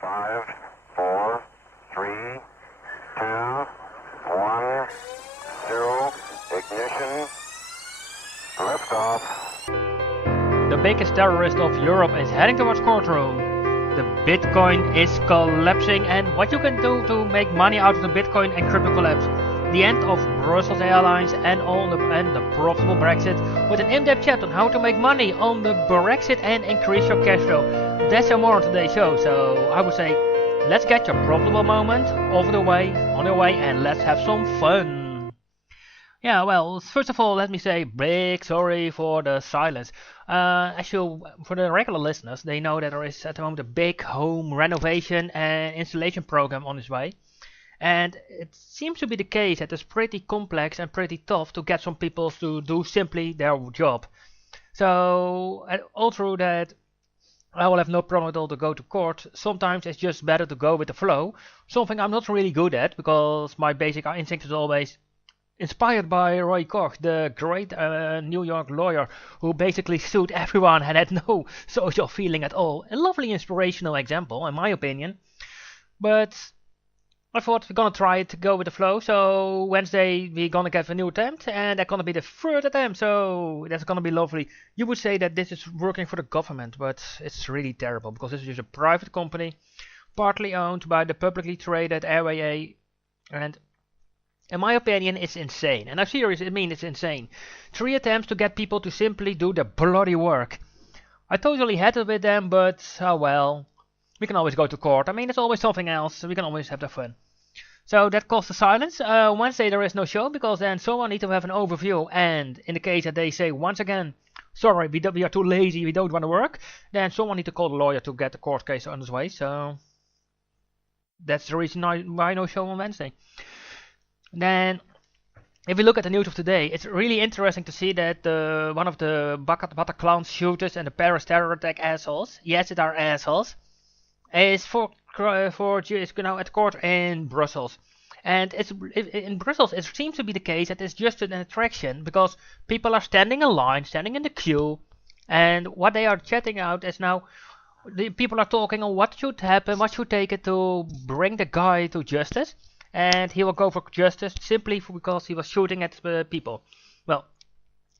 5, 4, 3, 2, 1, 0, ignition, liftoff. The biggest terrorist of Europe is heading towards courtroom. The Bitcoin is collapsing, and what you can do to make money out of the Bitcoin and crypto collapse. The end of Brussels Airlines and the profitable Brexit, with an in-depth chat on how to make money on the Brexit and increase your cash flow. That's and more on today's show. So I would say, let's get your profitable moment on your way, and let's have some fun. Yeah, well, first of all, let me say big sorry for the silence. For the regular listeners, they know that there is at the moment a big home renovation and installation program on its way. And it seems to be the case that it's pretty complex and pretty tough to get some people to do simply their job. So, all through that, I will have no problem at all to go to court. Sometimes it's just better to go with the flow, something I'm not really good at, because my basic instinct is always inspired by Roy Koch, the great New York lawyer who basically sued everyone and had no social feeling at all. A lovely inspirational example, in my opinion. But I thought we're gonna try to go with the flow. So Wednesday we're gonna get a new attempt, and that's gonna be the third attempt. So that's gonna be lovely. You would say that this is working for the government, but it's really terrible because this is just a private company, partly owned by the publicly traded Airway, and in my opinion, it's insane. And I'm serious, I mean it's insane. 3 attempts to get people to simply do their bloody work. I totally had it with them, but oh well. We can always go to court. I mean, there's always something else. We can always have the fun. So that caused the silence. Wednesday there is no show because then someone needs to have an overview. And in the case that they say once again, sorry, we are too lazy, we don't want to work, then someone needs to call the lawyer to get the court case on its way. So that's the reason why no show on Wednesday. Then, if we look at the news of today, it's really interesting to see that one of the Bataclan shooters and the Paris terror attack assholes, yes, it are assholes, is now at court in Brussels. And in Brussels, it seems to be the case that it's just an attraction because people are standing in line, standing in the queue, and what they are chatting out is now the people are talking on what should happen, what should take it to bring the guy to justice. And he will go for justice simply because he was shooting at people. Well,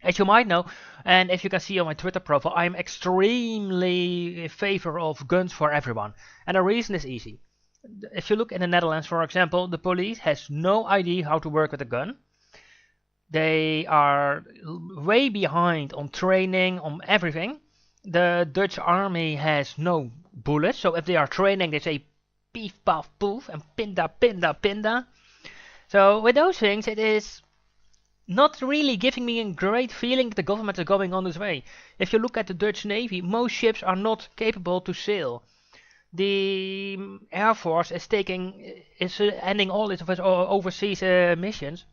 as you might know, and if you can see on my Twitter profile, I am extremely in favor of guns for everyone. And the reason is easy. If you look in the Netherlands, for example, the police has no idea how to work with a gun. They are way behind on training, on everything. The Dutch army has no bullets, so if they are training, they say beef, puff, poof, and pinda, pinda, pinda. So with those things, it is not really giving me a great feeling that the government is going on this way. If you look at the Dutch Navy, most ships are not capable to sail. The Air Force is ending all its overseas missions.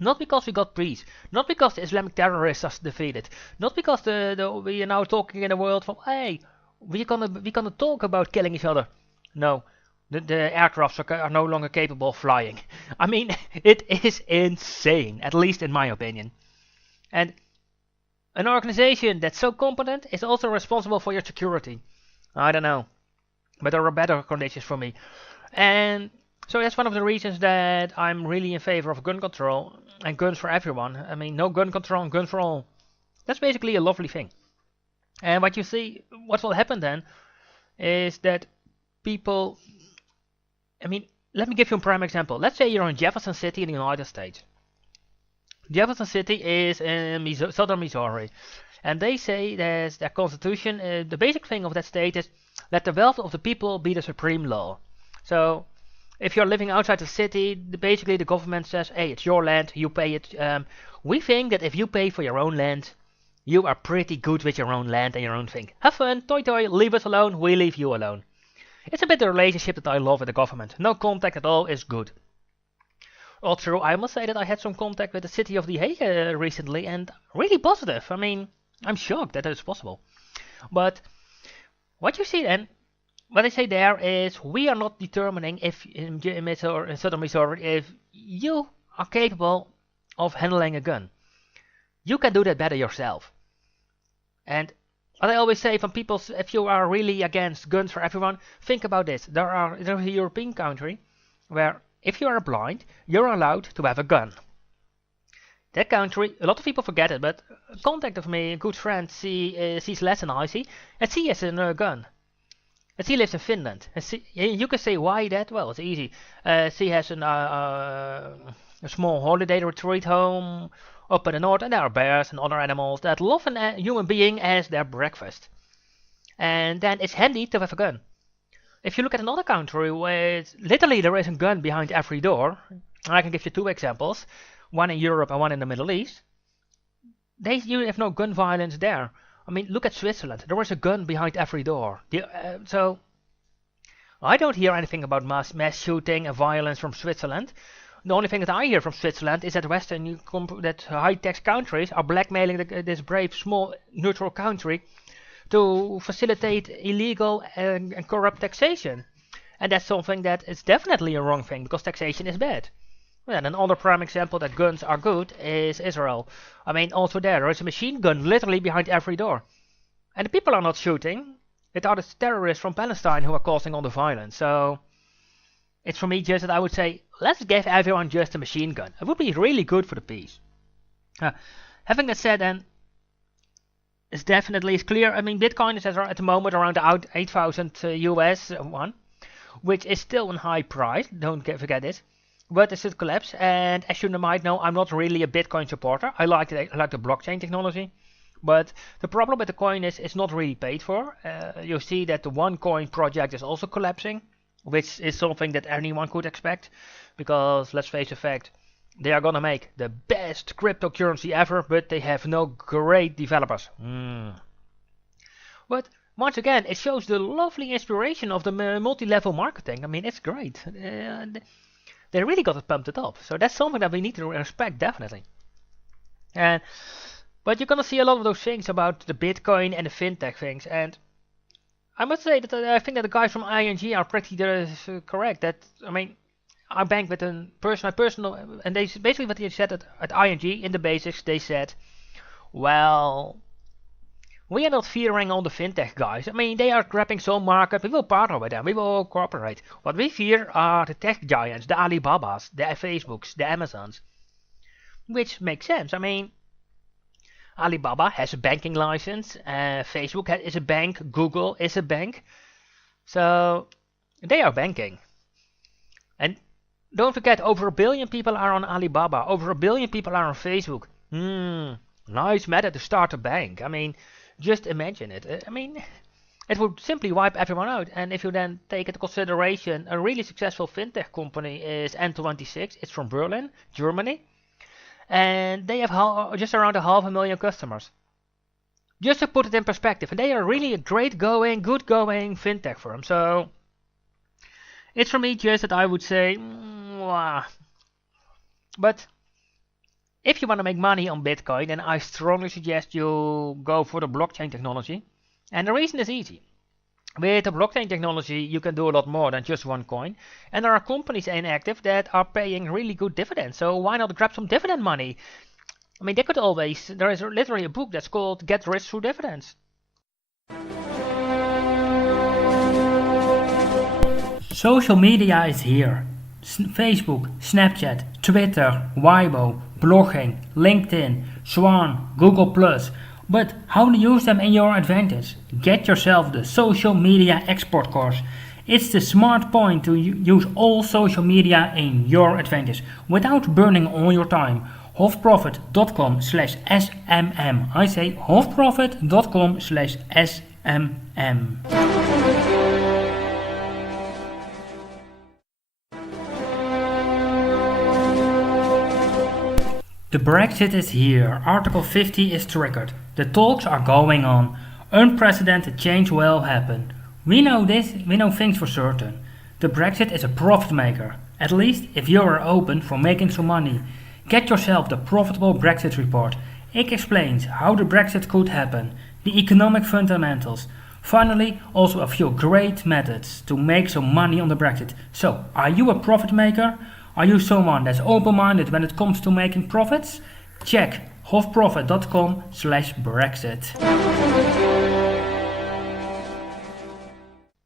Not because we got peace, not because the Islamic terrorists are defeated, not because we are now talking in a world from, hey, we're gonna talk about killing each other. No, the aircrafts are no longer capable of flying. I mean, it is insane, at least in my opinion. And an organization that's so competent is also responsible for your security. I don't know, but there are better conditions for me. And so that's one of the reasons that I'm really in favor of gun control and guns for everyone. I mean, no gun control and gun for all. That's basically a lovely thing. And what you see, what will happen then, is that people, I mean, let me give you a prime example. Let's say you're in Jefferson City in the United States. Jefferson City is in southern Missouri. And they say that their constitution, the basic thing of that state is let the wealth of the people be the supreme law. So, if you're living outside the city, basically the government says, hey, it's your land, you pay it. We think that if you pay for your own land, you are pretty good with your own land and your own thing. Have fun, toi toi, leave us alone, we leave you alone. It's a bit the relationship that I love with the government. No contact at all is good. Also, I must say that I had some contact with the city of The Hague recently, and really positive. I mean, I'm shocked that it's possible. But what you see then, what I say there is, we are not determining if in southern Missouri if you are capable of handling a gun. You can do that better yourself. And But I always say, if you are really against guns for everyone, think about this. There's a European country where if you are blind, you're allowed to have a gun. That country, a lot of people forget it, but a contact of me, a good friend, sees less than I see, and she has a gun. And she lives in Finland. And you can say, why that? Well, it's easy. She has a small holiday retreat home up in the north, and there are bears and other animals that love a human being as their breakfast. And then it's handy to have a gun. If you look at another country where literally there is a gun behind every door, I can give you 2 examples, one in Europe and one in the Middle East. You have no gun violence there. I mean, look at Switzerland. There is a gun behind every door. So I don't hear anything about mass shooting and violence from Switzerland. The only thing that I hear from Switzerland is that that high-tax countries are blackmailing this brave, small, neutral country to facilitate illegal and corrupt taxation. And that's something that is definitely a wrong thing, because taxation is bad. And another prime example that guns are good is Israel. I mean, also there is a machine gun literally behind every door. And the people are not shooting. It are the terrorists from Palestine who are causing all the violence. So it's for me just that I would say, let's give everyone just a machine gun. It would be really good for the peace. Having that said, then, it's clear. I mean, Bitcoin is at the moment around 8,000 US one, which is still a high price. Don't forget this. But it should collapse, and as you might know, I'm not really a Bitcoin supporter. I like the blockchain technology, but the problem with the coin is it's not really paid for. You see that the OneCoin project is also collapsing, which is something that anyone could expect, because let's face the fact, they are gonna make the best cryptocurrency ever, but they have no great developers. But once again, it shows the lovely inspiration of the multi-level marketing. I mean, it's great. They really got it pumped it up. So that's something that we need to respect, definitely. But you're going to see a lot of those things about the Bitcoin and the fintech things. And I must say that I think that the guys from ING are pretty correct. That, I mean, I bank with a personal, and they basically what they said at ING in the basics, they said, well, we are not fearing all the fintech guys. I mean, they are grabbing some market. We will partner with them. We will cooperate. What we fear are the tech giants, the Alibabas, the Facebooks, the Amazons. Which makes sense. I mean, Alibaba has a banking license. Facebook is a bank. Google is a bank. So, they are banking. And don't forget, over 1 billion people are on Alibaba. Over 1 billion people are on Facebook. Nice method to start a bank. I mean, just imagine it. I mean, it would simply wipe everyone out. And if you then take into consideration, a really successful fintech company is N26. It's from Berlin, Germany. And they have just around 500,000 customers. Just to put it in perspective. And they are really a good going fintech firm. So, it's for me just that I would say, but if you want to make money on Bitcoin, then I strongly suggest you go for the blockchain technology. And the reason is easy. With the blockchain technology, you can do a lot more than just one coin. And there are companies inactive that are paying really good dividends. So why not grab some dividend money? I mean, there is literally a book that's called Get Rich Through Dividends. Social media is here. Facebook, Snapchat, Twitter, Weibo, blogging, LinkedIn, Swan, Google+. But how to use them in your advantage? Get yourself the social media export course. It's the smart point to use all social media in your advantage without burning all your time. hofprofit.com/smm. I say hofprofit.com/smm. The Brexit is here. Article 50 is triggered. The talks are going on. Unprecedented change will happen. We know things for certain. The Brexit is a profit maker. At least if you are open for making some money. Get yourself the Profitable Brexit Report. It explains how the Brexit could happen, the economic fundamentals. Finally, also a few great methods to make some money on the Brexit. So, are you a profit maker? Are you someone that's open-minded when it comes to making profits? Check hofprofit.com/Brexit.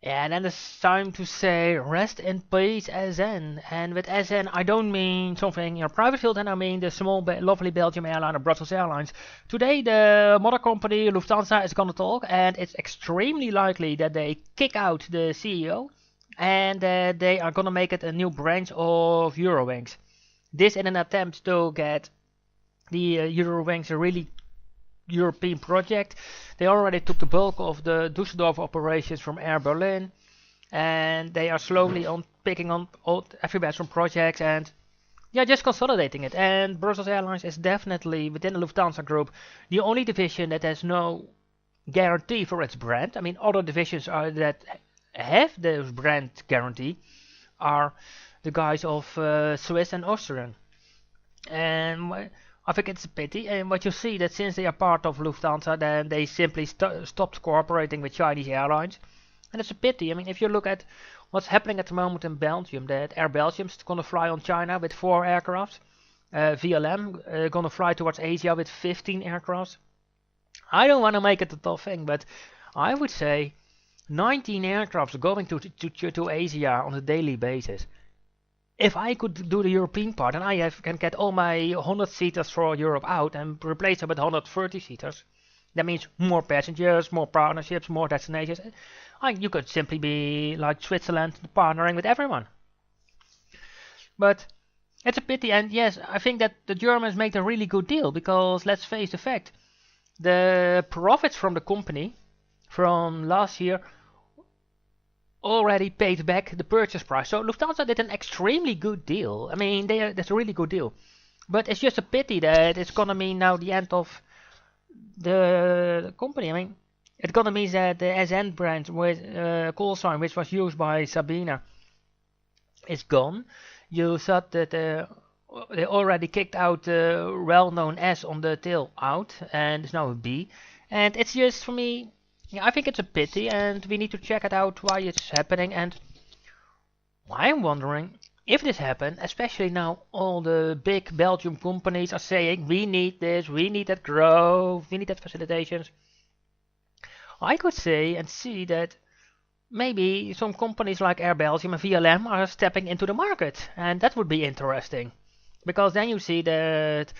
And then it's time to say rest in peace SN. And with SN I don't mean something in a private field, and I mean the small lovely Belgium airline of Brussels Airlines. Today the mother company Lufthansa is gonna talk, and it's extremely likely that they kick out the CEO and they are gonna make it a new branch of Eurowings. This in an attempt to get the Eurowings a really European project. They already took the bulk of the Düsseldorf operations from Air Berlin, and they are slowly on picking on every batch from projects and yeah, just consolidating it. And Brussels Airlines is definitely within the Lufthansa group the only division that has no guarantee for its brand. I mean, other divisions are that have those brand guarantee are the guys of Swiss and Austrian. And I think it's a pity. And what you see that since they are part of Lufthansa, then they simply stopped cooperating with Chinese airlines, and it's a pity. I mean, if you look at what's happening at the moment in Belgium, that Air Belgium is going to fly on China with 4 aircraft, VLM going to fly towards Asia with 15 aircraft. I don't want to make it a tough thing, but I would say 19 aircraft going to Asia on a daily basis. If I could do the European part and can get all my 100 seaters for Europe out and replace them with 130 seaters, that means more passengers, more partnerships, more destinations. You could simply be like Switzerland, partnering with everyone. But it's a pity, and yes, I think that the Germans made a really good deal, because let's face the fact, the profits from the company from last year already paid back the purchase price. So Lufthansa did an extremely good deal. I mean, that's a really good deal. But it's just a pity that it's gonna mean now the end of the company. I mean, it's gonna mean that the SN brand with call sign, which was used by Sabina, is gone. You thought that they already kicked out the well-known S on the tail out, and it's now a B. And it's just, for me, yeah, I think it's a pity, and we need to check it out why it's happening. And I'm wondering if this happened, especially now all the big Belgian companies are saying we need this, we need that growth, we need that facilitations. I could say and see that maybe some companies like Air Belgium and VLM are stepping into the market, and that would be interesting, because then you see that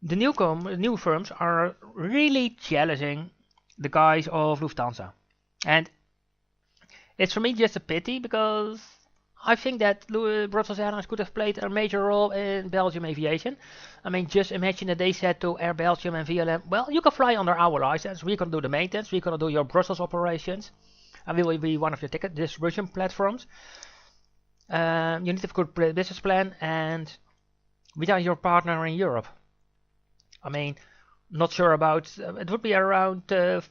the new firms are really challenging the guys of Lufthansa. And it's for me just a pity, because I think that Brussels Airlines could have played a major role in Belgium aviation. I mean, just imagine that they said to Air Belgium and VLM, well, you can fly under our license, we're going to do the maintenance, we're going to do your Brussels operations, and we will be one of your ticket distribution platforms. You need to have a good business plan, and we are your partner in Europe. I mean, not sure about, it would be around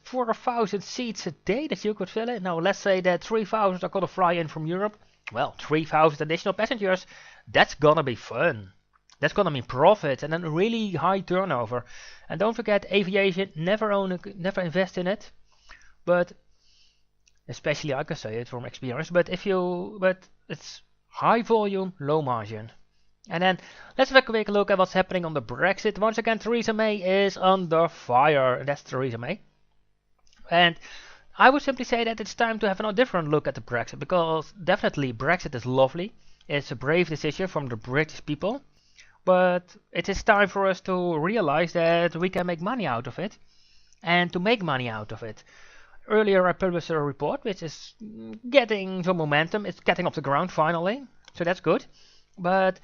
4,000 seats a day that you could fill in. Now, let's say that 3,000 are going to fly in from Europe. Well, 3,000 additional passengers, that's going to be fun. That's going to mean profit and then a really high turnover. And don't forget, aviation, never invest in it. But, especially I can say it from experience, but it's high volume, low margin. And then let's have a quick look at what's happening on the Brexit. Once again, Theresa May is under fire, and that's Theresa May. And I would simply say that it's time to have a different look at the Brexit, because definitely Brexit is lovely. It's a brave decision from the British people, but it is time for us to realize that we can make money out of it, and to make money out of it. Earlier I published a report which is getting some momentum. It's getting off the ground finally, so that's good. But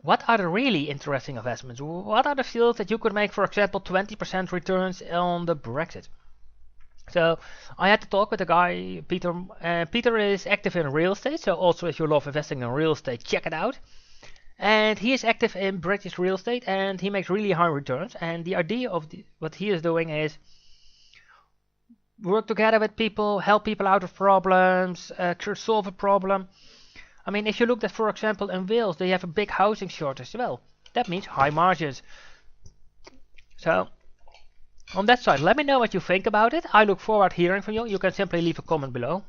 what are the really interesting investments? What are the fields that you could make, for example, 20% returns on the Brexit? So I had to talk with a guy, Pieter. Pieter is active in real estate, so also if you love investing in real estate, check it out. And he is active in British real estate, and he makes really high returns. And the idea of what he is doing is work together with people, help people out of problems, solve a problem. I mean, if you look at, for example, in Wales, they have a big housing shortage. Well, that means high margins. So, on that side, let me know what you think about it. I look forward to hearing from you. You can simply leave a comment below.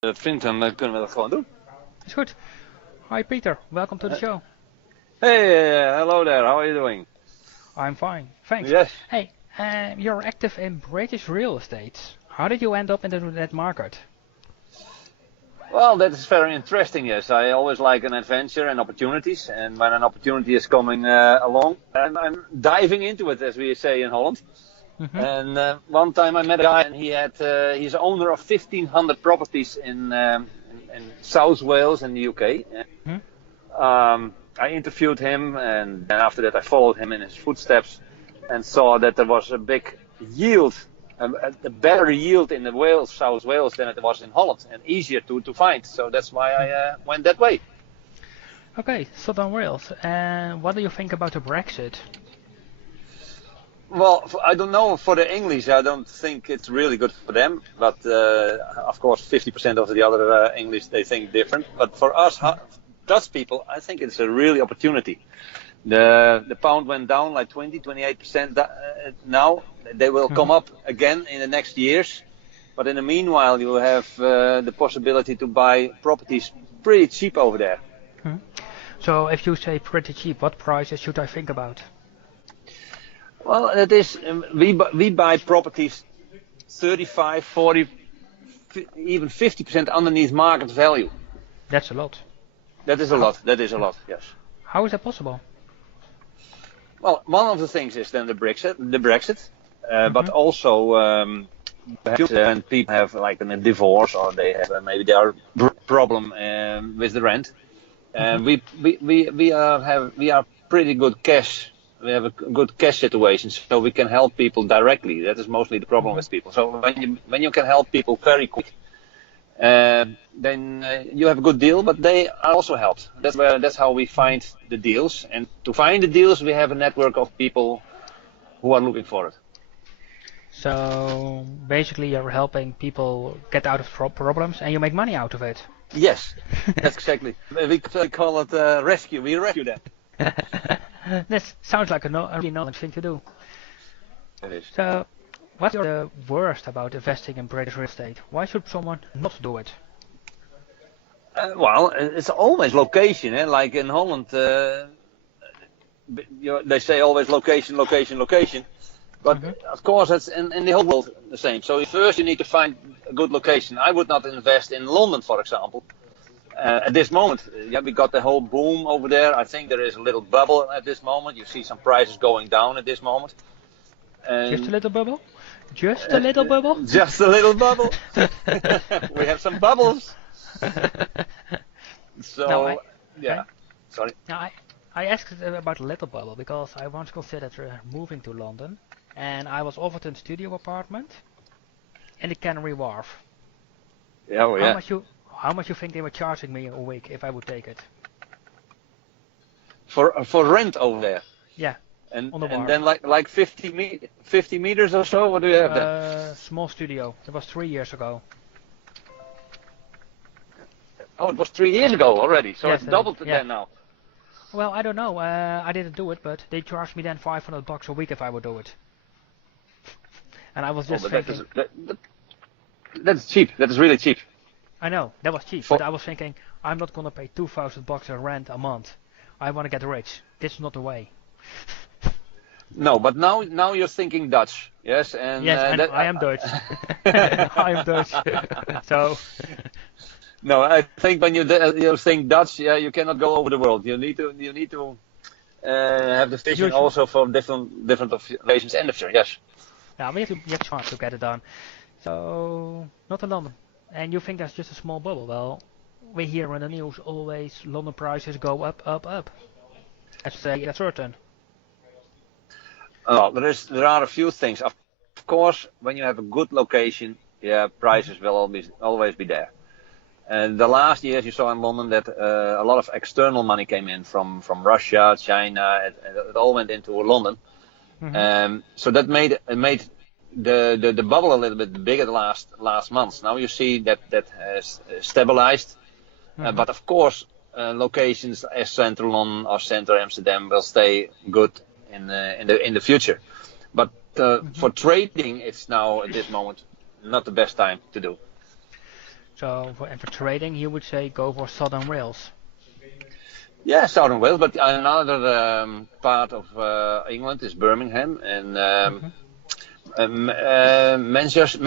vindt, dan kunnen we dat gewoon doen. Is goed. Hi Peter, welcome to the show. Hey, hello there, how are you doing? I'm fine, thanks. Yes. Hey, you're active in British real estate. How did you end up into that market? Well, that is very interesting, yes. I always like an adventure and opportunities. And when an opportunity is coming along, I'm diving into it, as we say in Holland. Mm-hmm. And one time I met a guy, and he's owner of 1,500 properties in South Wales in the UK. Mm-hmm. I interviewed him, and then after that I followed him in his footsteps and saw that there was a big yield, a better yield in the South Wales than it was in Holland, and easier to find. So that's why I went that way. Okay, Southern Wales. And what do you think about the Brexit? Well, I don't know. For the English, I don't think it's really good for them. But of course, 50% of the other English, they think different. But for us Dutch people, I think it's a really opportunity. The pound went down like 28% now. They will come up again in the next years. But in the meanwhile, you will have the possibility to buy properties pretty cheap over there. So if you say pretty cheap, what prices should I think about? Well, it is. We buy properties 35, 40, even 50% underneath market value. That's a lot. That is a lot. That is a lot. Yes. How is that possible? Well, one of the things is then the Brexit, but also when people have like a divorce or they have maybe they are problem with the rent. We are pretty good cash. We have a good cash situation, so we can help people directly. That is mostly the problem with people. So when you can help people very quick, then you have a good deal, but they are also helped. That's how we find the deals. And to find the deals, we have a network of people who are looking for it. So basically, you're helping people get out of problems, and you make money out of it. Yes, that's exactly. We call it rescue. We rescue them. This sounds like a really knowledge thing to do. It is. So, what's the worst about investing in British real estate? Why should someone not do it? Well, it's always location. Like in Holland, they say always location, location, location. But of course, it's in the whole world the same. So first you need to find a good location. I would not invest in London, for example. At this moment, we got the whole boom over there. I think there is a little bubble at this moment. You see some prices going down at this moment. Just a little bubble? Just a little bubble? Just a little bubble. We have some bubbles. So, no, Sorry. Now, I asked about a little bubble because I once considered moving to London, and I was offered a studio apartment in the Canary Wharf. How much you think they were charging me a week if I would take it? For rent over there? Yeah. And on the wharf. Then like 50 meters or so? What do you have there? Small studio. It was 3 years ago. Oh, it was 3 years ago already, so yes, it's doubled then now. Well, I don't know. I didn't do it, but they charged me then $500 a week if I would do it. And I was just thinking... That's cheap. That is really cheap. I know, that was cheap, but I was thinking, I'm not gonna pay $2,000 in rent a month. I wanna get rich. This is not the way. No, but now you're thinking Dutch, yes? And I am Dutch. I am Dutch. So... No, I think when you think Dutch, you cannot go over the world. You need to have the vision also for different occasions and the future. Yes. Yeah, we have to chance to get it done. So not in London. And you think that's just a small bubble? Well, we hear in the news always London prices go up, up, up. Let's say a certain. There are a few things. Of course, when you have a good location, prices will always be there. And the last years you saw in London that a lot of external money came in from Russia, China. It all went into London. So that made the bubble a little bit bigger the last months. Now you see that has stabilized. But of course, locations as Central London or Central Amsterdam will stay good in the future. But for trading, it's now at this moment not the best time to do. So for trading, you would say go for Southern Wales. Yeah, Southern Wales, but another part of England is Birmingham and Manchester.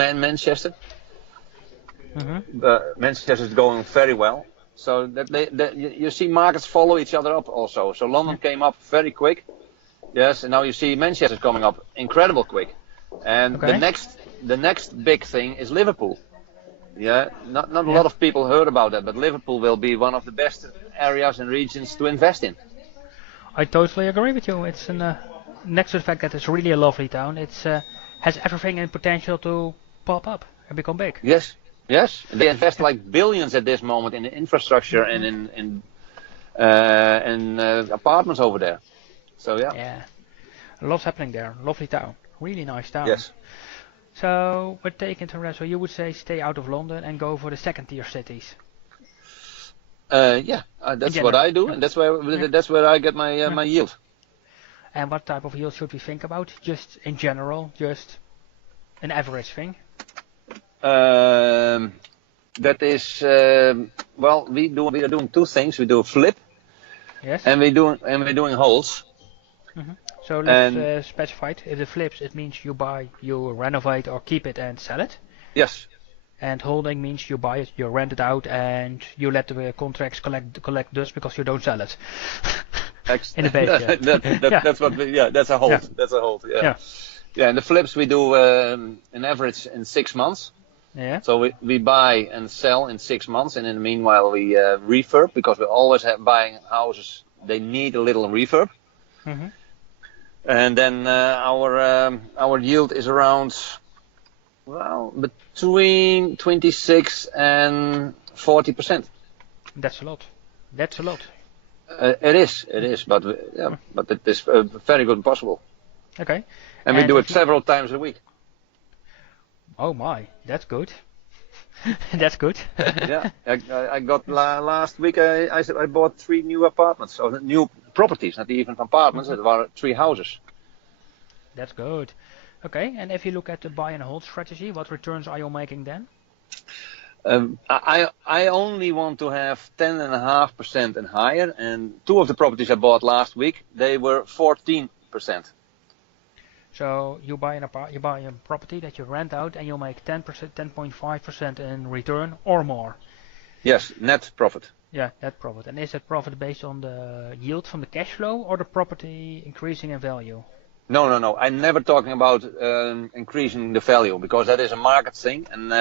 Manchester is going very well. So that you see markets follow each other up also. So London came up very quick. Yes, and now you see Manchester coming up incredible quick. And the next big thing is Liverpool. Yeah, not a lot of people heard about that, but Liverpool will be one of the best areas and regions to invest in. I totally agree with you. It's next to the fact that it's really a lovely town. It's has everything in potential to pop up and become big. Yes. They invest like billions at this moment in infrastructure and in apartments over there. So yeah. Yeah, a lot's happening there. Lovely town. Really nice town. Yes. So, but take into account, so you would say stay out of London and go for the second-tier cities. That's what I do, and that's where I get my yield. And what type of yield should we think about? Just in general, just an average thing. That is we are doing two things. We do a flip, and we're doing holds. So let's specify it. If the flips, it means you buy, you renovate or keep it and sell it. Yes. And holding means you buy it, you rent it out, and you let the contracts collect dust because you don't sell it. In the base. That's what. That's a hold. Yeah. That's a hold. Yeah. And the flips we do an average in 6 months. Yeah. So we buy and sell in 6 months, and in the meanwhile we refurb because we always buying houses. They need a little refurb. And then our yield is around, between 26 and 40%. That's a lot. It is, but it is very good and possible. Okay. And we do it several times a week. Oh my, that's good. That's good. Yeah, I got last week. I bought 3 new apartments, or new properties, not even apartments. It were 3 houses. That's good. Okay, and if you look at the buy and hold strategy, what returns are you making then? I only want to have 10.5% and higher. And 2 of the properties I bought last week, they were 14%. So you buy a property that you rent out, and you make 10%, 10.5% in return or more. Yes, net profit. Yeah, net profit. And is that profit based on the yield from the cash flow or the property increasing in value? No. I'm never talking about increasing the value because that is a market thing, and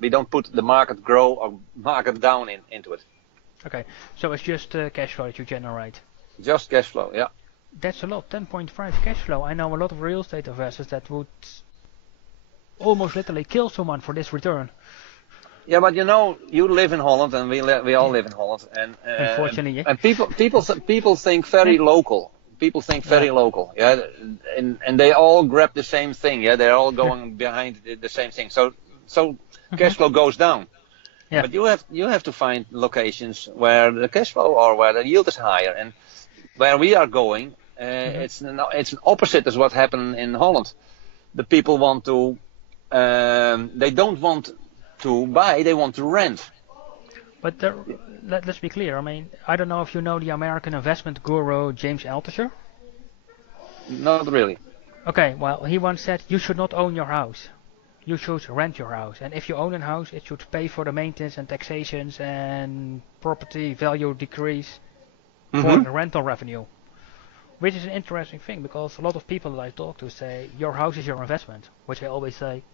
we don't put the market grow or market down into it. Okay, so it's just cash flow that you generate. Just cash flow, yeah. That's a lot, 10.5 cash flow. I know a lot of real estate investors that would almost literally kill someone for this return. Yeah, but you live in Holland, and we all live in Holland, and unfortunately, and people think very local. People think very local, yeah, and they all grab the same thing, yeah. They're all going behind the same thing. So cash flow goes down. Yeah. But you have to find locations where the cash flow or where the yield is higher, and where we are going. It's an opposite as what happened in Holland. The people want to, they don't want to buy, they want to rent. But let's be clear. I mean, I don't know if you know the American investment guru James Altucher. Not really. Okay, well, he once said you should not own your house. You should rent your house. And if you own a house, it should pay for the maintenance and taxations and property value decrease for the rental revenue. Which is an interesting thing because a lot of people that I talk to say your house is your investment, which I always say,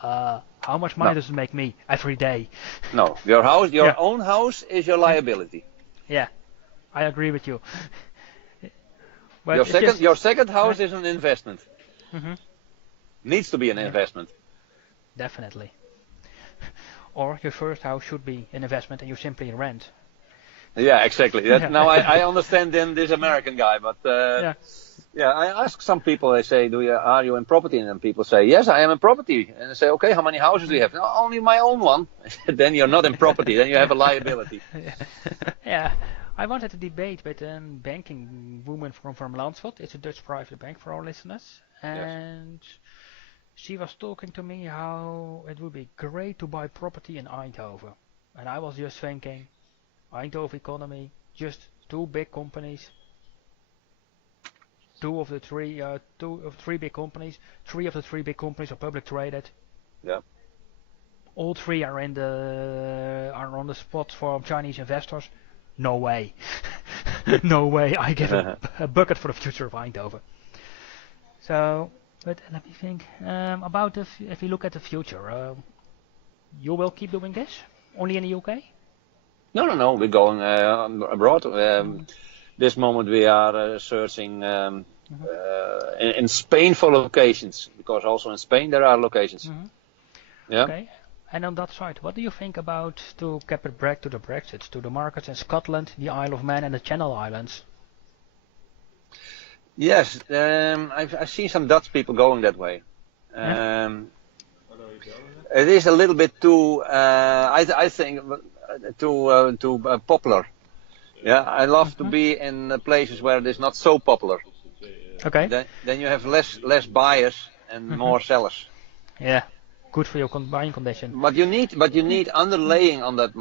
how much money does it make me every day? No, your own house is your liability. Yeah, I agree with you. But your second house is an investment. Needs to be an investment. Definitely. Or your first house should be an investment and you simply rent. Yeah, exactly. Now I understand then this American guy, but I ask some people. They say, are you in property? And then people say, yes, I am in property. And I say, okay, how many houses do you have? No, only my own one. Then you're not in property. Then you have a liability. Yeah, I wanted to debate with a banking woman from Landschot. It's a Dutch private bank for our listeners, and she was talking to me how it would be great to buy property in Eindhoven. And I was just thinking, Eindhoven economy, just two big companies, two of three big companies. Three of the three big companies are public traded. Yeah. All three are are on the spot for Chinese investors. No way. No way. I give a bucket for the future of Eindhoven. So, but let me think about if you look at the future. You will keep doing this only in the UK? No. We're going abroad. This moment we are searching in Spain for locations, because also in Spain there are locations. Yeah. Okay. And on that side, what do you think about to get it back to the Brexit, to the markets in Scotland, the Isle of Man, and the Channel Islands? Yes, I've seen some Dutch people going that way. It is a little bit too, I think, too popular. Yeah, I love to be in places where it is not so popular. Okay. Then you have less buyers and more sellers. Yeah, good for your buying condition. But you need underlaying on that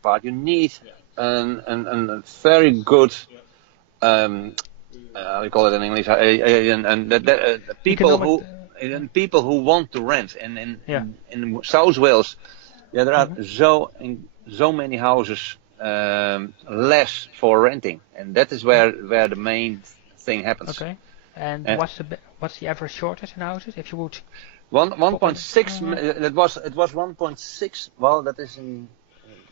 part. You need a very good, we call it in English, people who want to rent. And in South Wales, there are so many houses less for renting, and that is where the main thing happens. Okay. And what's the average shortage in houses? If you would 1.6. It was 1.6. Well, that is in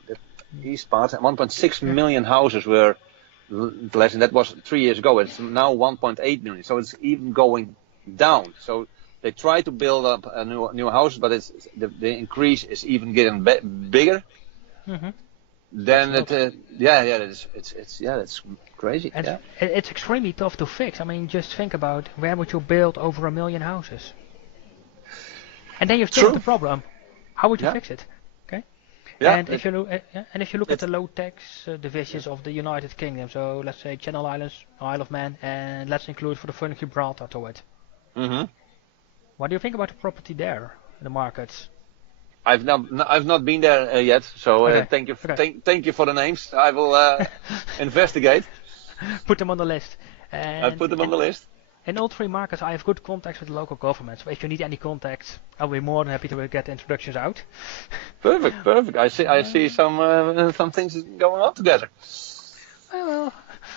the east part. 1.6 million houses were less, and that was 3 years ago. It's now 1.8 million. So it's even going down. So they try to build up a new houses, but it's the increase is even getting bigger. Then it's crazy. And it's extremely tough to fix. I mean, just think about where would you build over 1 million houses, and then you still have the problem. How would you fix it? Okay. Yeah. And if you look at the low tax divisions of the United Kingdom, so let's say Channel Islands, Isle of Man, and let's include for the fun Gibraltar to it. What do you think about the property there in the markets? I've not been there yet, so thank you for the names. I will investigate. Put them on the list. I put them on the list. In all three markets, I have good contacts with the local government. So if you need any contacts, I'll be more than happy to get introductions out. Perfect. I see some things going on together. Well,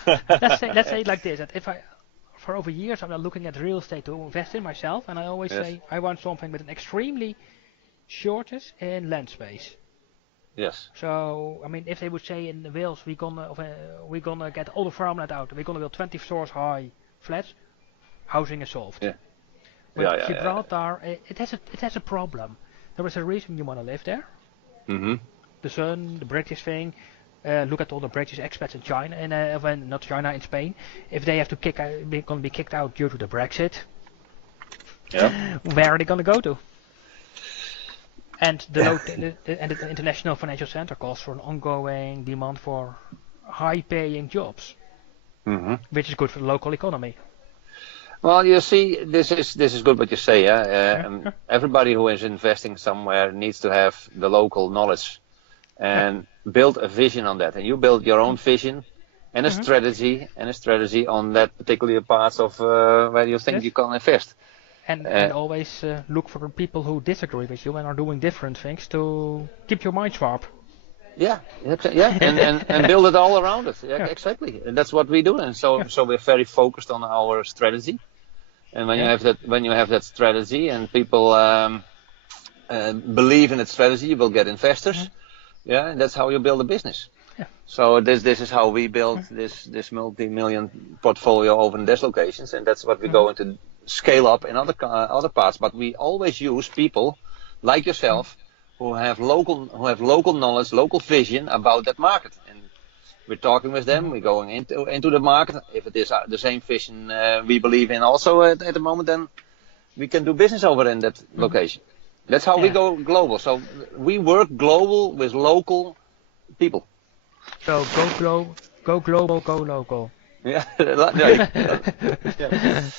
let's say it like this: that if for over years I'm looking at real estate to invest in myself, and I always say I want something with an extremely shortage in land space. Yes. So I mean, if they would say in Wales we're gonna get all the farmland out, we're gonna build 20 floors high flats, housing is solved. Yeah. But Gibraltar, it has a problem. There is a reason you want to live there. The sun, the British thing. Look at all the British expats in China, and not China, in Spain. If they have to they're gonna be kicked out due to the Brexit. Yeah. Where are they gonna go to? And the international financial center calls for an ongoing demand for high-paying jobs, which is good for the local economy. Well, you see, this is good what you say. Everybody who is investing somewhere needs to have the local knowledge and build a vision on that. And you build your own vision and a strategy on that particular parts of where you think you can invest. And always look for people who disagree with you and are doing different things to keep your mind sharp. Yeah, and build it all around it. Yeah, exactly. And that's what we do. And so we're very focused on our strategy. And when you have that strategy and people believe in that strategy, you will get investors. Yeah, and that's how you build a business. Yeah. So this is how we build this multi-million portfolio over in these locations, and that's what we're going to scale up in other parts. But we always use people like yourself who have local knowledge, local vision about that market, and we're talking with them. We're going into the market. If it is the same vision we believe in also at the moment, then we can do business over in that location. That's how we go global. So we work global with local people. So go global, go local. Yeah.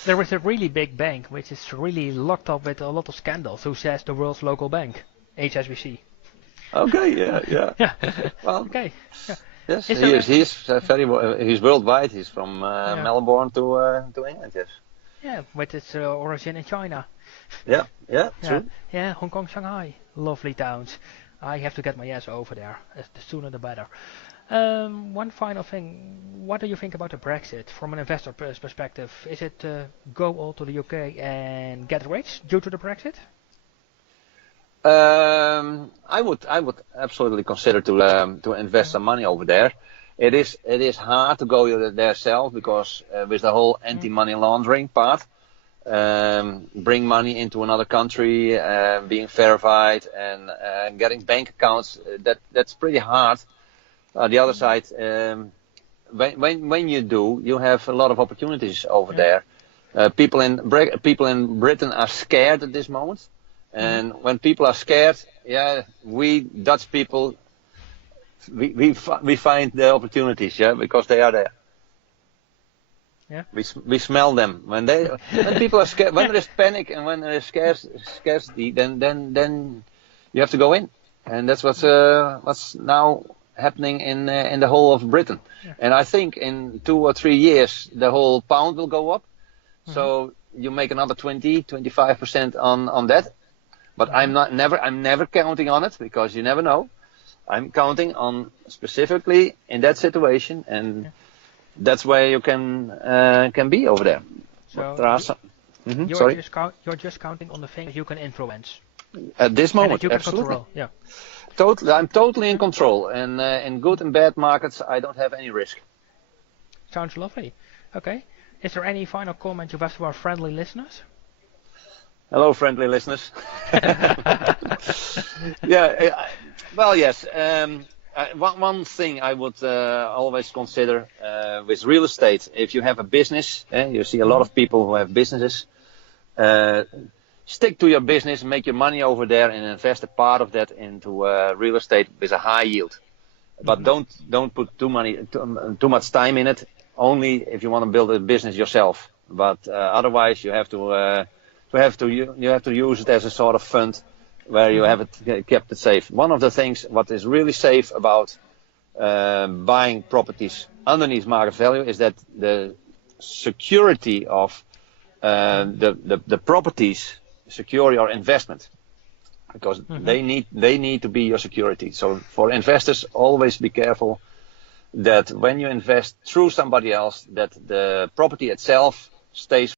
There is a really big bank which is really locked up with a lot of scandals. Who says the world's local bank, HSBC? Okay. Yeah. Yeah. Well. Okay. Yeah. Yes. Is He there is. He's very. He's worldwide. He's from Yeah. Melbourne to England. Yes. Yeah, with its origin in China. Yeah. Yeah. Yeah, True. yeah, Hong Kong, Shanghai, lovely towns. I have to get my ass over there. The sooner the better. One final thing. What do you think about the Brexit from an investor perspective? Is it go all to the UK and get rich due to the Brexit? I would absolutely consider to invest some money over there. It is hard to go there self because with the whole anti-money laundering part, bring money into another country, being verified and getting bank accounts. That's pretty hard. The other side, when you do, you have a lot of opportunities over there. People in Britain are scared at this moment. And when people are scared, we Dutch people, we find the opportunities, because they are there. Yeah. We smell them when people are scared, when there is panic and when there is scarcity, then you have to go in, and that's what's now happening in the whole of Britain. Yeah. And I think in 2 or 3 years the whole pound will go up, so you make another 25% on that. But I'm never counting on it because you never know. I'm counting on specifically in that situation, and that's where you can be over there. So There are some. you're just counting on the things you can influence. At this And moment, that you can absolutely. control. Yeah. I'm totally in control, and in good and bad markets, I don't have any risk. Sounds lovely. Okay. Is there any final comment you have to our friendly listeners? Hello, friendly listeners. Well, yes. One thing I would always consider with real estate, if you have a business, you see a lot of people who have businesses, stick to your business, make your money over there and invest a part of that into real estate with a high yield. But don't put too much time in it, only if you want to build a business yourself. But otherwise you have to use it as a sort of fund where you have it kept it safe. One of the things what is really safe about buying properties underneath market value is that the security of the properties secure your investment, because they need to be your security. So for investors, always be careful that when you invest through somebody else, that the property itself stays